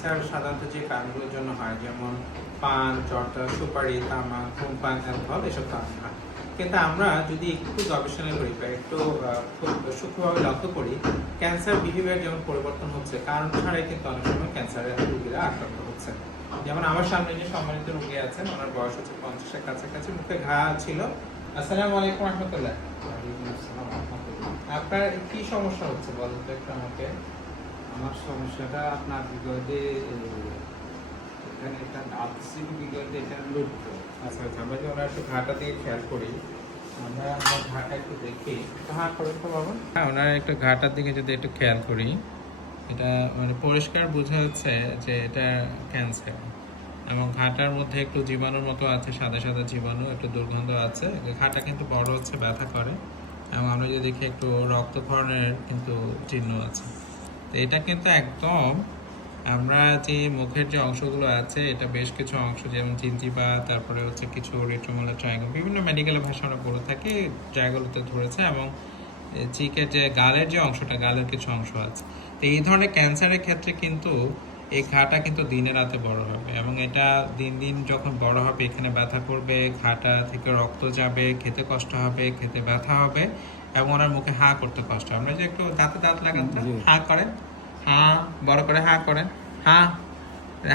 Cancer সাধারণত যে কারণগুলোর জন্য হয়, যেমন পান, জর্দা, সুপারি, তামাক, ধূমপান, অ্যালকোহল এসব কারণে হয়। কিন্তু আমরা যদি একটু গবেষণা করি বা একটু খুব সূক্ষ্মভাবে লক্ষ্য করি, ক্যান্সার বিহেভিয়ার যেমন পরিবর্তন হচ্ছে, কারণ ছাড়াই কিন্তু অনেক সময় ক্যান্সারের রোগীরা আক্রান্ত হচ্ছে। যেমন আমার সামনে যে সম্মানিত রোগী আছেন, ওনার বয়স হচ্ছে 50-এর কাছাকাছি, মুখে ঘা ছিল। আসসালামু আলাইকুম রহমতুল্লাহ। আপনার কি সমস্যা হচ্ছে বলেন তো একটু আমাকে। আমার সমস্যাটা আপনার বিগতে এখানে একটা দাঁত ছিল, বিগতে এটা লুপ্ত। আচ্ছা আচ্ছা, আমরা যে ওনার একটু ঘাটা দিয়ে খেয়াল করি, আমরা ওনার ঘাটা একটু দেখি। হ্যাঁ করেন তো বাবা। হ্যাঁ, ওনার একটু ঘাটার দিকে যদি একটু খেয়াল করি, এটা মানে পরিষ্কার বোঝা যাচ্ছে যে এটা ক্যান্সার। এবং ঘাটার মধ্যে একটু জীবাণুর মতো আছে, সাদা সাদা জীবাণু, একটু দুর্গন্ধ আছে। ঘাটা কিন্তু বড় হচ্ছে, ব্যথা করে। এবং আমরা যদি দেখি একটু রক্তক্ষরণের কিন্তু চিহ্ন আছে। তো এটা কিন্তু একদম আমরা যে মুখের যে অংশগুলো আছে, এটা বেশ কিছু অংশ, যেমন জিঞ্জিবা, তারপরে হচ্ছে কিছু রেট্রোমোলার ট্রায়াঙ্গল, বিভিন্ন মেডিকেলের ভাষা আমরা বলে থাকি, জায়গাগুলোতে ধরেছে। এবং চিকের যে গালের যে অংশটা, গালের কিছু অংশ আছে। তো এই ধরনের ক্যান্সারের ক্ষেত্রে কিন্তু এই ঘাটা কিন্তু দিনে রাতে বড় হবে, এবং এটা দিন দিন যখন বড় হবে এখানে ব্যথা করবে, ঘাটা থেকে রক্ত যাবে, খেতে কষ্ট হবে, খেতে ব্যথা হবে, এবং ওনার মুখে হাঁ করতে কষ্ট হবে। আমরা যে একটু দাঁতে দাঁত লাগান তো, হাঁ করেন, হাঁ বড় করে হাঁ করেন, হাঁ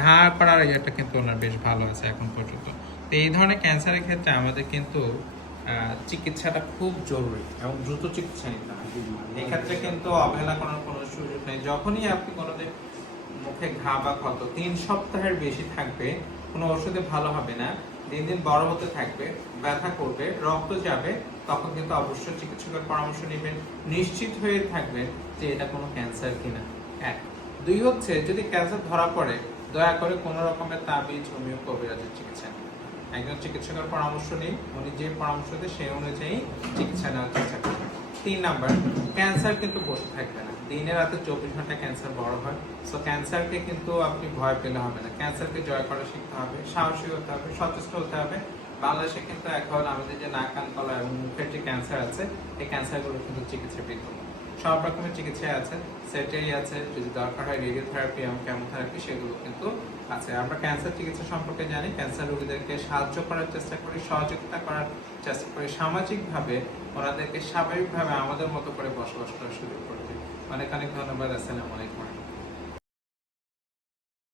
হাঁ করার ইয়েটা কিন্তু ওনার বেশ ভালো আছে এখন পর্যন্ত। তো এই ধরনের ক্যান্সারের ক্ষেত্রে আমাদের কিন্তু চিকিৎসাটা খুব জরুরি এবং দ্রুত চিকিৎসা নিতে হয়। এক্ষেত্রে কিন্তু অবহেলা করার কোনো সুযোগ নেই। যখনই আপনি কোনোদিন মুখে ঘা বা ক্ষত 3 সপ্তাহের বেশি থাকবে, কোনো ওষুধে ভালো হবে না, দিন দিন বড় হতে থাকবে, ব্যথা করবে, রক্ত যাবে, তখন কিন্তু অবশ্যই চিকিৎসকের পরামর্শ নেবেন। নিশ্চিত হয়ে থাকবেন যে এটা কোনো ক্যান্সার কিনা। 1 2 হচ্ছে, যদি ক্যান্সার ধরা পড়ে, দয়া করে কোনো রকমের তাবিজ, হোমিও, কবিরাজের চিকিৎসা নিন। একজন চিকিৎসকের পরামর্শ নিন, উনি যে পরামর্শ দেয় সেই অনুযায়ী চিকিৎসা নেওয়ার চেষ্টা করবেন। 3 নাম্বার, ক্যান্সার কিন্তু বসে থাকবে না, দিনে রাতে 24 ঘন্টা ক্যান্সার বড় হয়। সো ক্যান্সারকে কিন্তু আপনি ভয় পেলে হবে না, ক্যান্সারকে জয় করা শিখতে হবে, সাহসী হতে হবে, সচেষ্ট হতে হবে। বাংলাদেশে কিন্তু এখন আমাদের যে নাক, কান, গলা এবং মুখের যে ক্যান্সার আছে, এই ক্যান্সারগুলো কিন্তু চিকিৎসা বিদ্যমান। সব রকমের চিকিৎসায় আছে, সেটাই আছে, যদি দরকার হয় রেডিওথেরাপি এবং কেমোথেরাপি, সেগুলো কিন্তু আছে। আমরা ক্যান্সার চিকিৎসা সম্পর্কে জানি, ক্যান্সার রোগীদেরকে সাহায্য করার চেষ্টা করি, সহযোগিতা করার চেষ্টা করি, সামাজিকভাবে ওনাদেরকে স্বাভাবিকভাবে আমাদের মতো করে বসবাস করার সুযোগ করে দিই। অনেক অনেক ধন্যবাদ। আসসালামু আলাইকুম।